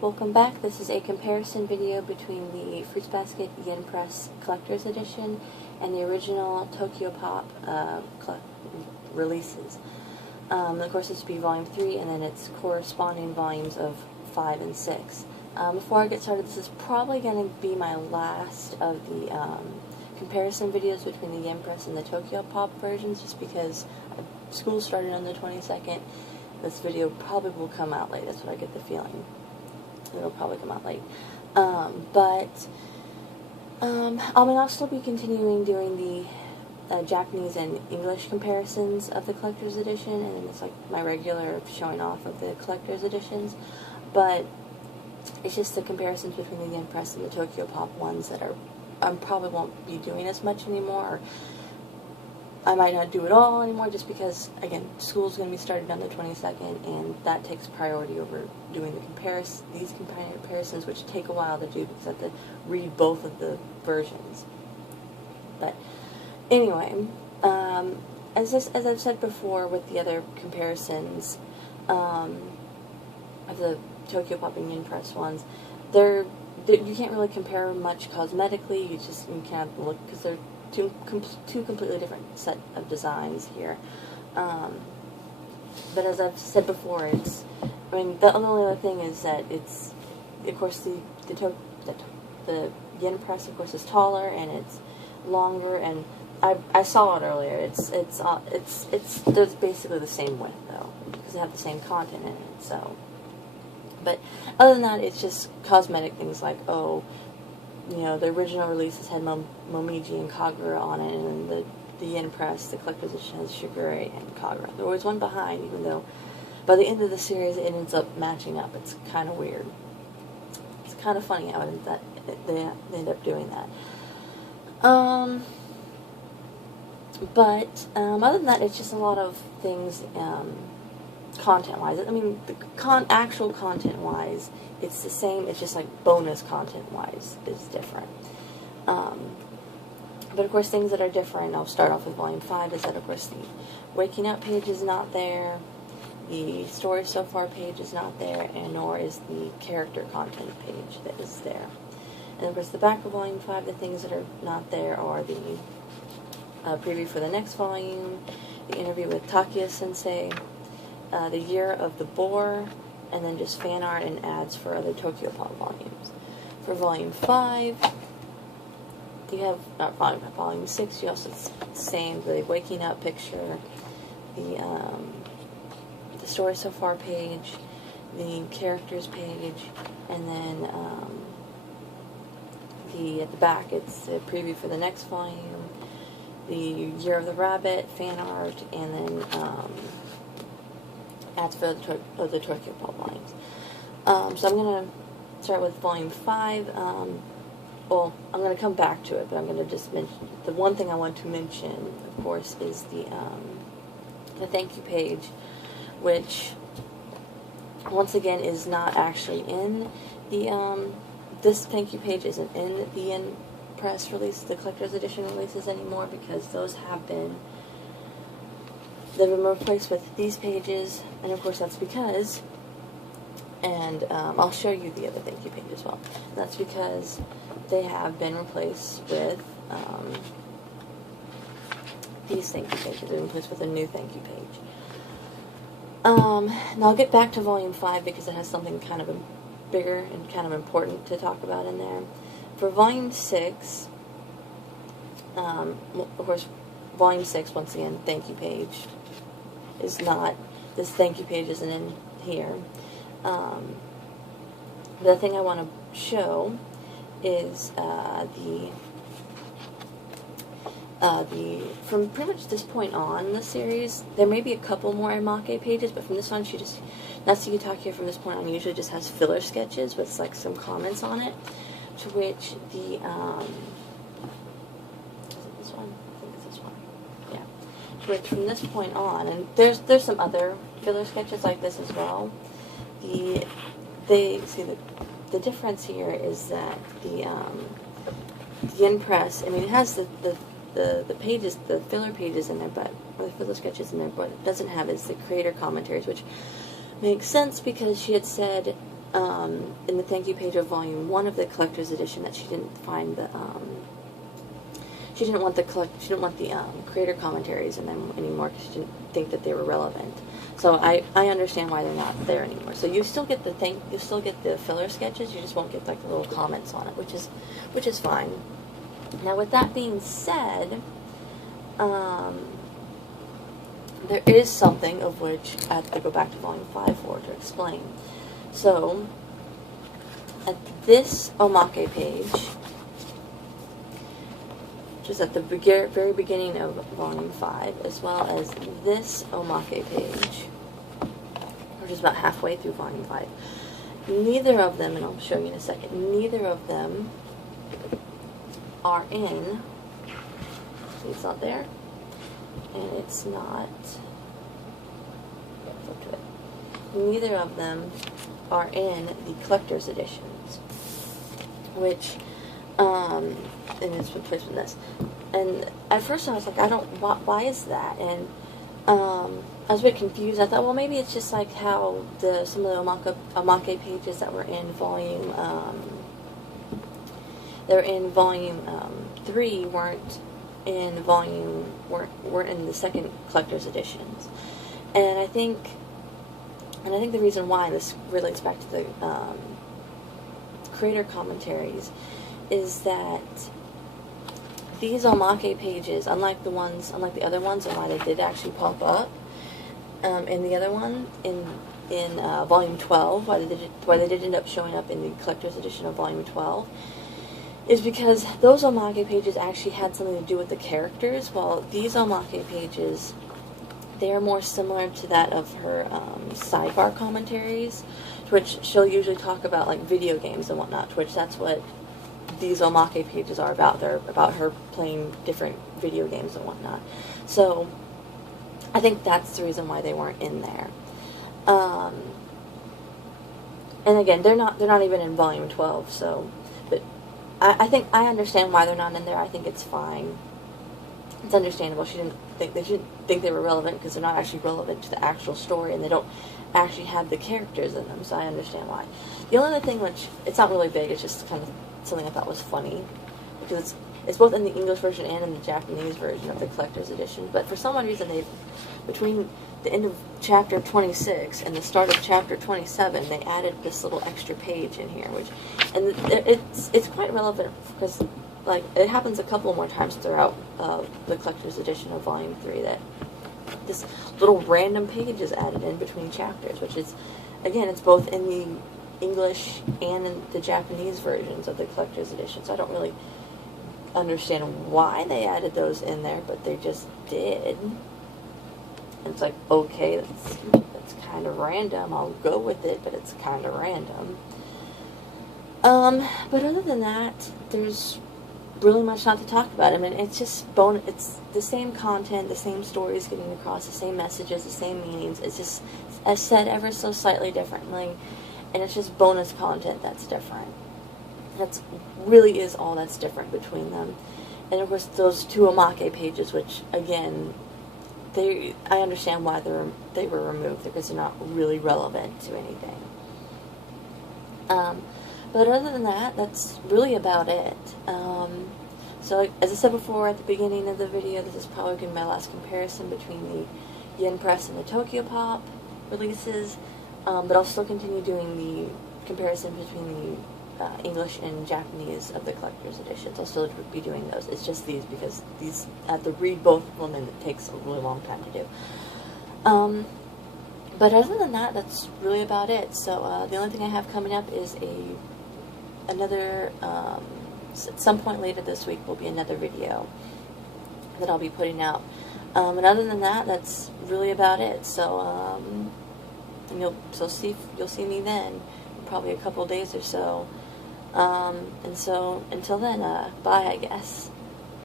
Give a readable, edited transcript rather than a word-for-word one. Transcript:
Welcome back. This is a comparison video between the Fruits Basket Yen Press Collector's Edition and the original Tokyopop releases. Of course, this would be Volume 3, and then its corresponding volumes of 5 and 6. Before I get started, this is probably going to be my last of the comparison videos between the Yen Press and the Tokyopop versions, just because school started on the 22nd. This video probably will come out late. That's what I get the feeling. It'll probably come out late. I'll still be continuing doing the Japanese and English comparisons of the collector's edition, and then it's like my regular showing off of the collector's editions. But it's just the comparisons between the Yen Press and the Tokyopop ones that I probably won't be doing as much anymore. Or I might not do it all anymore, just because, again, school's going to be started on the 22nd, and that takes priority over doing these comparisons, which take a while to do because I have to read both of the versions. But anyway, as I've said before with the other comparisons of the Tokyopop and Yen Press ones, you can't really compare much cosmetically. You can't look, because they're two completely different set of designs here. But as I've said before, the only other thing is that it's, of course, the Yen Press, of course, is taller and it's longer, and I saw it earlier. It's they're basically the same width though, because they have the same content in it. So, but other than that, it's just cosmetic things like, the original releases had Momiji and Kagura on it, and the Yen Press, the collector's edition, has Shigure and Kagura. There was one behind, even though by the end of the series it ends up matching up. It's kind of weird. It's kind of funny how they end up doing that. But other than that, it's just a lot of things content-wise. I mean, actual content-wise, it's the same. It's just like bonus content-wise is different. But of course, things that are different, I'll start off with Volume 5, is that of course the Waking Up page is not there, the Story So Far page is not there, and nor is the character content page that is there. And of course, the back of Volume 5, the things that are not there are the preview for the next volume, the interview with Takuya-sensei, the year of the boar, and then just fan art and ads for other Tokyopop volumes. For Volume 5, you have, not Volume 6, you also same, the Waking Up picture, the Story So Far page, the characters page, and then at the back it's the preview for the next volume, the Year of the Rabbit, fan art, and then ads for the Tokyopop volumes. So I'm going to start with Volume 5. Well, I'm going to come back to it, but I'm going to just mention, the one thing I want to mention, of course, is the thank you page, which, once again, is not actually in the, this thank you page isn't in the Yen Press release, the collector's edition releases anymore, because those they've been replaced with these pages, and of course that's because, and I'll show you the other thank you page as well. That's because they have been replaced with these thank you pages. They've been replaced with a new thank you page. Now I'll get back to Volume 5 because it has something kind of bigger and kind of important to talk about in there. For Volume 6, of course, Volume 6, once again, thank you page is not, this thank you page isn't in here. The thing I want to show is from pretty much this point on in the series, there may be a couple more Emake pages, but from this on, Natsuki Takuya from this point on usually just has filler sketches with like some comments on it, to which the, is it this one? I think it's this one. Yeah. To which from this point on, and there's some other filler sketches like this as well. The difference here is that the Yen Press, I mean, it has the pages, the filler pages in there, or the filler sketches in there, but what it doesn't have is the creator commentaries, which makes sense because she had said in the thank you page of Volume 1 of the collector's edition that she didn't find the she didn't want the creator commentaries in them anymore because she didn't think that they were relevant. So I understand why they're not there anymore. So you still get the filler sketches, you just won't get like the little comments on it, which is fine. Now with that being said, there is something of which I have to go back to Volume 5 to explain. So at this omake page, which is at the very beginning of Volume 5, as well as this omake page, which is about halfway through Volume 5, neither of them, and I'll show you in a second, neither of them are in, see it's not there, and it's not, flip to it, neither of them are in the collector's editions, which, and it's been placed in this. And at first I was like, why is that? And I was a bit confused. I thought, well, maybe it's just like how some of the omake pages that were in volume, they're in volume 3 weren't in the second collector's editions. And I think the reason why this relates back to the creator commentaries is that these omake pages, unlike the other ones, and why they did actually pop up in the other one in Volume 12, why they did end up showing up in the collector's edition of Volume 12, is because those omake pages actually had something to do with the characters, while these omake pages, they are more similar to that of her sidebar commentaries, which she'll usually talk about like video games and whatnot, which that's what these omake pages are about. They're about her playing different video games and whatnot. So I think that's the reason why they weren't in there. And again, they're not even in Volume 12. So, but I think I understand why they're not in there. I think it's fine. It's understandable. She didn't think they were relevant because they're not actually relevant to the actual story, and they don't actually have the characters in them. So I understand why. The only other thing, which it's not really big, it's just kind of something I thought was funny, because it's both in the English version and in the Japanese version of the collector's edition. But for some odd reason, between the end of chapter 26 and the start of chapter 27, they added this little extra page in here, and it's quite relevant because like it happens a couple more times throughout the collector's edition of Volume 3 that this little random page is added in between chapters, which is, again, it's both in the English and in the Japanese versions of the collector's edition. So I don't really understand why they added those in there, but they just did. And it's like, okay, that's kind of random. I'll go with it, but it's kind of random. But other than that, there's really much not to talk about. I mean, it's just it's the same content, the same stories getting across, the same messages, the same meanings. It's just said ever so slightly differently, and it's just bonus content that's different. That's really is all that's different between them. And of course, those two omake pages, which again, I understand why they were removed because they're not really relevant to anything. But other than that, that's really about it. So, as I said before at the beginning of the video, this is probably going to be my last comparison between the Yen Press and the Tokyopop releases. But I'll still continue doing the comparison between the English and Japanese of the collector's editions. I'll still be doing those. It's just these because these I have to read both of them, and it takes a really long time to do. But other than that, that's really about it. So the only thing I have coming up is another, at some point later this week will be another video that I'll be putting out. And other than that, that's really about it. So and you'll see me then, in probably a couple days or so. And so until then, bye, I guess.